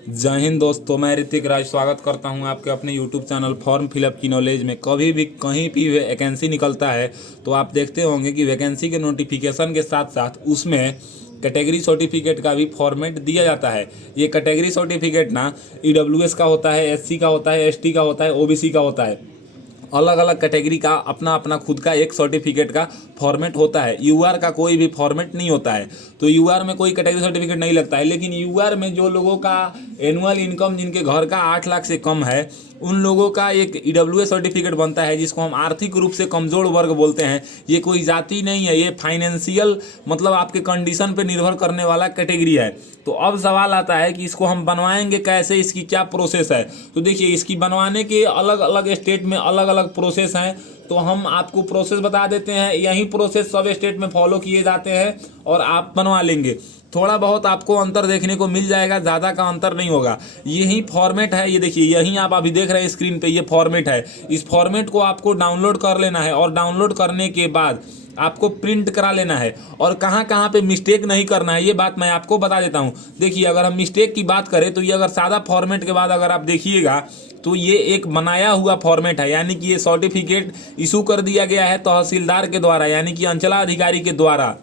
जय हिंद दोस्तों, मैं ऋतिक राज स्वागत करता हूं आपके अपने यूट्यूब चैनल फॉर्म फिलअप की नॉलेज में। कभी भी कहीं भी वैकेंसी निकलता है तो आप देखते होंगे कि वैकेंसी के नोटिफिकेशन के साथ साथ उसमें कैटेगरी सर्टिफिकेट का भी फॉर्मेट दिया जाता है। ये कैटेगरी सर्टिफिकेट ना ईडब्ल्यूएस का होता है, एससी का होता है, एसटी का होता है, ओबीसी का होता है। अलग अलग कैटेगरी का अपना अपना खुद का एक सर्टिफिकेट का फॉर्मेट होता है। यूआर का कोई भी फॉर्मेट नहीं होता है, तो यूआर में कोई कैटेगरी सर्टिफिकेट नहीं लगता है। लेकिन यूआर में जो लोगों का एनुअल इनकम जिनके घर का 8 लाख से कम है, उन लोगों का एक ईडब्ल्यूएस सर्टिफिकेट बनता है, जिसको हम आर्थिक रूप से कमजोर वर्ग बोलते हैं। ये कोई जाति नहीं है, ये फाइनेंशियल मतलब आपके कंडीशन पे निर्भर करने वाला कैटेगरी है। तो अब सवाल आता है कि इसको हम बनवाएंगे कैसे, इसकी क्या प्रोसेस है। तो देखिए, इसकी बनवाने के अलग अलग स्टेट में अलग अलग प्रोसेस हैं। तो हम आपको प्रोसेस बता देते हैं, यही प्रोसेस सब स्टेट में फॉलो किए जाते हैं और आप बनवा लेंगे। थोड़ा बहुत आपको अंतर देखने को मिल जाएगा, ज़्यादा का अंतर नहीं होगा। यही फॉर्मेट है, ये देखिए, यही आप अभी देख रहे हैं स्क्रीन पे, ये फॉर्मेट है। इस फॉर्मेट को आपको डाउनलोड कर लेना है और डाउनलोड करने के बाद आपको प्रिंट करा लेना है। और कहाँ कहाँ पे मिस्टेक नहीं करना है, ये बात मैं आपको बता देता हूँ। देखिए, अगर हम मिस्टेक की बात करें तो ये अगर सादा फॉर्मेट के बाद अगर आप देखिएगा तो ये एक बनाया हुआ फॉर्मेट है, यानी कि ये सर्टिफिकेट इशू कर दिया गया है तहसीलदार के द्वारा, यानी कि अंचलाधिकारी के द्वारा।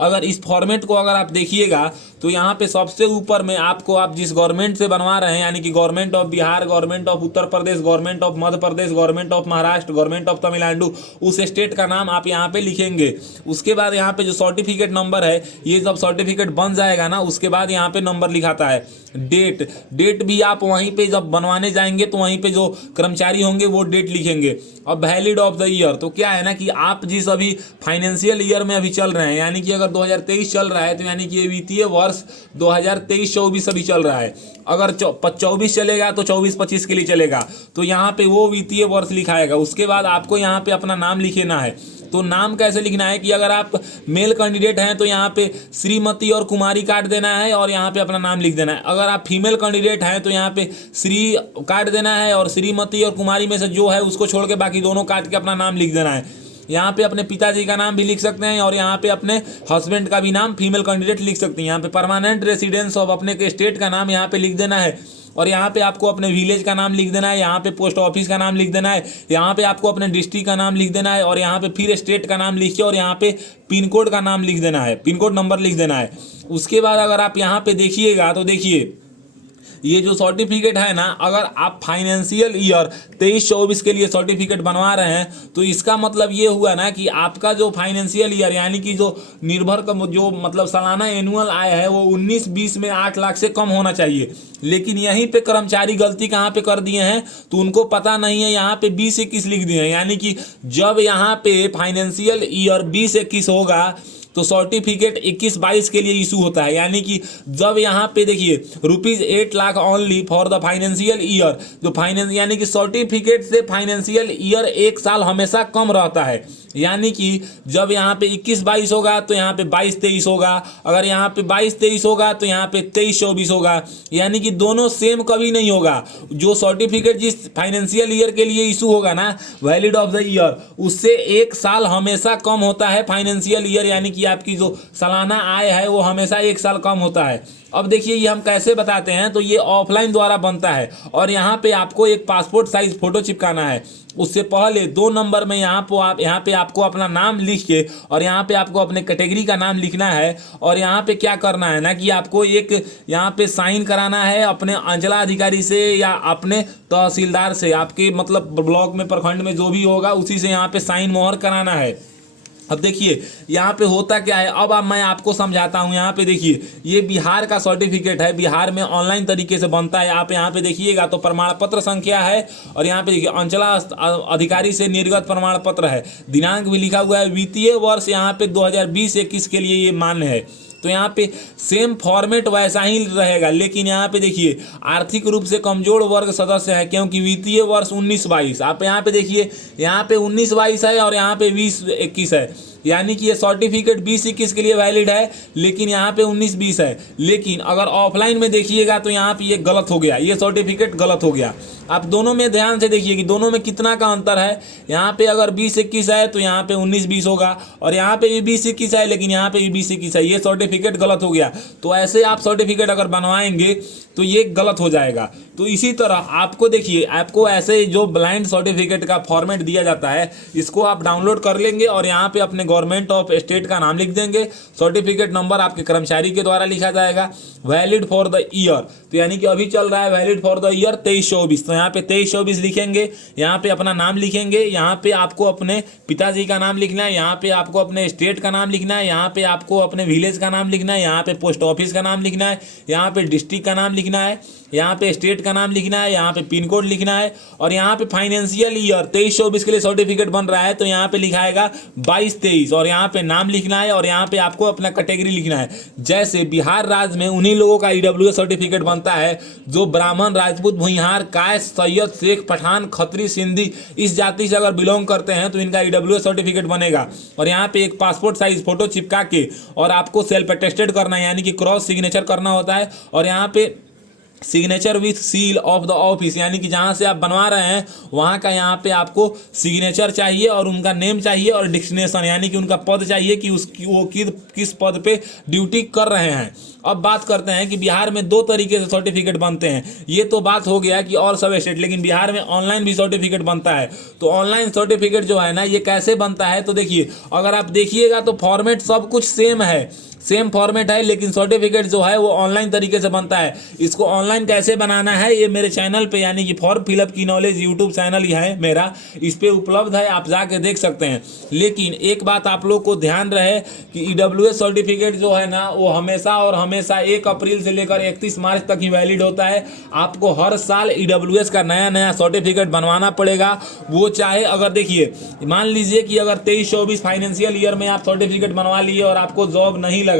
अगर इस फॉर्मेट को अगर आप देखिएगा तो यहाँ पे सबसे ऊपर में आपको, आप जिस गवर्नमेंट से बनवा रहे हैं, यानी कि government of Bihar, government of Uttar Pradesh, government of Madhya Pradesh, government of Maharashtra, government of Tamil Nadu, उस स्टेट का नाम आप यहाँ पे लिखेंगे। उसके बाद यहाँ पे जो सर्टिफिकेट नंबर है, ये जब सर्टिफिकेट बन जाएगा ना, उसके बाद यहाँ पे नंबर लिखाता है। डेट भी आप वहीं पे जब बनवाने जाएंगे तो वहीं पे जो कर्मचारी होंगे वो डेट लिखेंगे। अब वैलिड ऑफ द ईयर, तो क्या है ना कि आप जिस अभी फाइनेंशियल ईयर में अभी चल रहे हैं, यानी कि अगर 2023 चल रहा है तो यानी कि ये वित्तीय वर्ष 2023-24 अभी चल रहा है। अगर 24 चलेगा तो 24-25 के लिए चलेगा, तो यहाँ पे वो वित्तीय वर्ष लिखाएगा। उसके बाद आपको यहाँ पे अपना नाम लिखना है। तो नाम कैसे लिखना है कि अगर आप मेल कैंडिडेट हैं तो यहाँ पे श्रीमती और कुमारी काट देना है और यहाँ पे अपना नाम लिख देना है। अगर आप फीमेल कैंडिडेट हैं तो यहाँ पे श्री काट देना है और श्रीमती और कुमारी में से जो है उसको छोड़ के बाकी दोनों काट के अपना नाम लिख देना है। यहाँ पे अपने पिताजी का नाम भी लिख सकते हैं और यहाँ पे अपने हस्बैंड का भी नाम फीमेल कैंडिडेट लिख सकते हैं। यहाँ पे परमानेंट रेसिडेंस ऑफ अपने के स्टेट का नाम यहाँ पे लिख देना है और यहाँ पे आपको अपने विलेज का नाम लिख देना है। यहाँ पे पोस्ट ऑफिस का नाम लिख देना है। यहाँ पे आपको अपने डिस्ट्रिक्ट का नाम लिख देना है और यहाँ पे फिर स्टेट का नाम लिखिए और यहाँ पे पिन कोड का नाम लिख देना है, पिन कोड नंबर लिख देना है। उसके बाद अगर आप यहाँ पे देखिएगा तो देखिए, ये जो सर्टिफिकेट है ना, अगर आप फाइनेंशियल ईयर 23-24 के लिए सर्टिफिकेट बनवा रहे हैं तो इसका मतलब ये हुआ ना कि आपका जो फाइनेंशियल ईयर यानी कि जो निर्भर का जो मतलब सालाना एनुअल आय है वो 19-20 में 8 लाख से कम होना चाहिए। लेकिन यहीं पे कर्मचारी गलती कहाँ पे कर दिए हैं तो उनको पता नहीं है, यहाँ पे 20-21 लिख दिए हैं। यानी कि जब यहाँ पे फाइनेंशियल ईयर 20-21 होगा तो सर्टिफिकेट 21-22 के लिए इशू होता है। यानी कि जब यहाँ पे देखिए ₹8 lakh only for the financial year, जो फाइनेंस यानी कि सर्टिफिकेट से फाइनेंशियल ईयर 1 साल हमेशा कम रहता है। यानी कि जब यहाँ पे 21-22 होगा तो यहाँ पे 22-23 होगा, अगर यहाँ पे 22-23 होगा तो यहाँ पे 23-24 होगा। यानी कि दोनों सेम कभी नहीं होगा। जो सर्टिफिकेट जिस फाइनेंशियल ईयर के लिए इशू होगा ना, वैलिड ऑफ द ईयर, उससे 1 साल हमेशा कम होता है फाइनेंशियल ईयर, यानी कि आपकी जो सालाना आय है वो हमेशा 1 साल कम होता है। अब देखिए, ये हम कैसे बताते हैं, तो ये ऑफलाइन द्वारा बनता है और यहाँ पे आपको एक पासपोर्ट साइज फोटो चिपकाना है। उससे पहले 2 नंबर में यहाँ पे आपको अपना नाम लिख के और यहाँ पे आपको अपने कैटेगरी का नाम लिखना है और यहाँ पे क्या करना है ना कि आपको एक यहाँ पे साइन कराना है अपने अंचलाधिकारी से या अपने तहसीलदार से, आपके मतलब ब्लॉक में प्रखंड में जो भी होगा उसी से यहाँ पे साइन मोहर कराना है। अब देखिए यहाँ पे होता क्या है, अब मैं आपको समझाता हूँ। यहाँ पे देखिए, ये बिहार का सर्टिफिकेट है, बिहार में ऑनलाइन तरीके से बनता है। आप यहाँ पे देखिएगा तो प्रमाण पत्र संख्या है और यहाँ पे देखिए अंचला अधिकारी से निर्गत प्रमाण पत्र है, दिनांक भी लिखा हुआ है, वित्तीय वर्ष यहाँ पे 2020-21 के लिए ये मान्य है। तो यहाँ पे सेम फॉर्मेट वैसा ही रहेगा। लेकिन यहाँ पे देखिए, आर्थिक रूप से कमजोर वर्ग सदस्य है, क्योंकि वित्तीय वर्ष 19-22, आप यहाँ पे देखिए, यहाँ पे 19-22 है और यहाँ पे 20-21 है। यानी कि ये सर्टिफिकेट 20-21 के लिए वैलिड है, लेकिन यहाँ पे 19-20 है। लेकिन अगर ऑफलाइन में देखिएगा तो यहाँ पे ये गलत हो गया, ये सर्टिफिकेट गलत हो गया। आप दोनों में ध्यान से देखिए कि दोनों में कितना का अंतर है। यहाँ पे अगर 20-21 है तो यहाँ पे 19-20 होगा, और यहाँ पे भी 20-21 है लेकिन यहाँ पे भी 20-21 है, ये सर्टिफिकेट गलत हो गया। तो ऐसे आप सर्टिफिकेट अगर बनवाएंगे तो ये गलत हो जाएगा। तो इसी तरह आपको देखिए, आपको ऐसे जो ब्लाइंड सर्टिफिकेट का फॉर्मेट दिया जाता है, इसको आप डाउनलोड कर लेंगे और यहाँ पे अपने गवर्नमेंट ऑफ स्टेट का नाम लिख देंगे, सर्टिफिकेट नंबर आपके कर्मचारी के द्वारा लिखा जाएगा, वैलिड फॉर द ईयर, तो यानी कि अभी चल रहा है वैलिड फॉर द ईयर 23-24, तो यहाँ पे 23-24 लिखेंगे, यहाँ पे अपना नाम लिखेंगे, यहाँ पे आपको अपने पिताजी का नाम लिखना है, यहाँ पे आपको अपने स्टेट का नाम लिखना है, यहाँ पे आपको अपने विलेज का नाम लिखना है, यहाँ पे पोस्ट ऑफिस का नाम लिखना है, यहाँ पे डिस्ट्रिक्ट का नाम लिखना है, यहाँ पे स्टेट का नाम लिखना है, यहाँ पे पिन कोड लिखना है, और यहाँ पे फाइनेंशियल ईयर 23-24 के लिए सर्टिफिकेट बन रहा है तो यहाँ पे लिखाएगा 22-23, और यहाँ पे नाम लिखना है, और यहाँ पे आपको अपना कैटेगरी लिखना है। जैसे बिहार राज्य में उन्हीं लोगों का ईडब्ल्यूएस सर्टिफिकेट बनता है जो ब्राह्मण, राजपूत, भुइहार, कायस, सैयद, शेख, पठान, खत्री, सिंधी इस जाति से अगर बिलोंग करते हैं तो इनका ईडब्ल्यूएस सर्टिफिकेट बनेगा। और यहाँ पे एक पासपोर्ट साइज फोटो चिपका के और आपको सेल्फ अटेस्टेड करना है, यानी कि क्रॉस सिग्नेचर करना होता है, और यहाँ पे signature with seal of the office, यानी कि जहाँ से आप बनवा रहे हैं वहाँ का यहाँ पे आपको सिग्नेचर चाहिए और उनका नेम चाहिए और डिस्टिनेशन, यानी कि उनका पद चाहिए कि उसकी वो किस पद पे ड्यूटी कर रहे हैं। अब बात करते हैं कि बिहार में 2 तरीके से सर्टिफिकेट बनते हैं। ये तो बात हो गया कि और सब स्टेट, लेकिन बिहार में ऑनलाइन भी सर्टिफिकेट बनता है। तो ऑनलाइन सर्टिफिकेट जो है ना, ये कैसे बनता है, तो देखिए, अगर आप देखिएगा तो फॉर्मेट सब कुछ सेम है, सेम फॉर्मेट है, लेकिन सर्टिफिकेट जो है वो ऑनलाइन तरीके से बनता है। इसको ऑनलाइन कैसे बनाना है ये मेरे चैनल पे, यानी कि फॉर्म फिलअप की नॉलेज यूट्यूब चैनल ही है मेरा, इस पे उपलब्ध है, आप जाके देख सकते हैं। लेकिन एक बात आप लोग को ध्यान रहे कि ईडब्ल्यूएस सर्टिफिकेट जो है ना, वो हमेशा और हमेशा 1 अप्रैल से लेकर 31 मार्च तक ही वैलिड होता है। आपको हर साल ईडब्ल्यूएस का नया नया सर्टिफिकेट बनवाना पड़ेगा। वो चाहे, अगर देखिए, मान लीजिए कि अगर 23-24 फाइनेंशियल ईयर में आप सर्टिफिकेट बनवा लिए और आपको जॉब नहीं लगा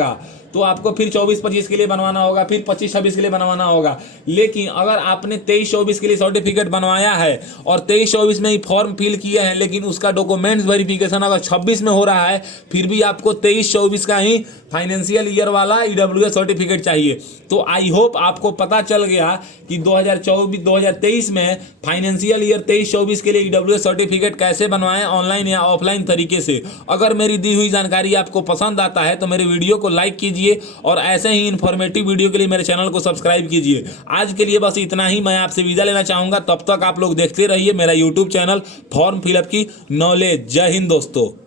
तो आपको फिर 24-25 के लिए बनवाना होगा, फिर 25-26 के लिए बनवाना होगा। लेकिन अगर आपने 23-24 के लिए सर्टिफिकेट बनवाया है और 23-24 में ही फॉर्म फिल किए हैं, लेकिन उसका डॉक्यूमेंट्स वेरिफिकेशन अगर 26 में हो रहा है, फिर भी आपको 23-24 का ही फाइनेंशियल ईयर वाला ईडब्ल्यूएस सर्टिफिकेट चाहिए। तो आई होप आपको पता चल गया कि 2023 में फाइनेंशियल ईयर 23-24 के लिए ईडब्ल्यूएस सर्टिफिकेट कैसे बनवाएं, ऑनलाइन या ऑफलाइन तरीके से। अगर मेरी दी हुई जानकारी आपको पसंद आता है तो मेरे वीडियो को लाइक कीजिए, और ऐसे ही इन्फॉर्मेटिव वीडियो के लिए मेरे चैनल को सब्सक्राइब कीजिए। आज के लिए बस इतना ही, मैं आपसे विदा लेना चाहूंगा। तब तक आप लोग देखते रहिए मेरा यूट्यूब चैनल फॉर्म फिलअप की नॉलेज। जय हिंद दोस्तों।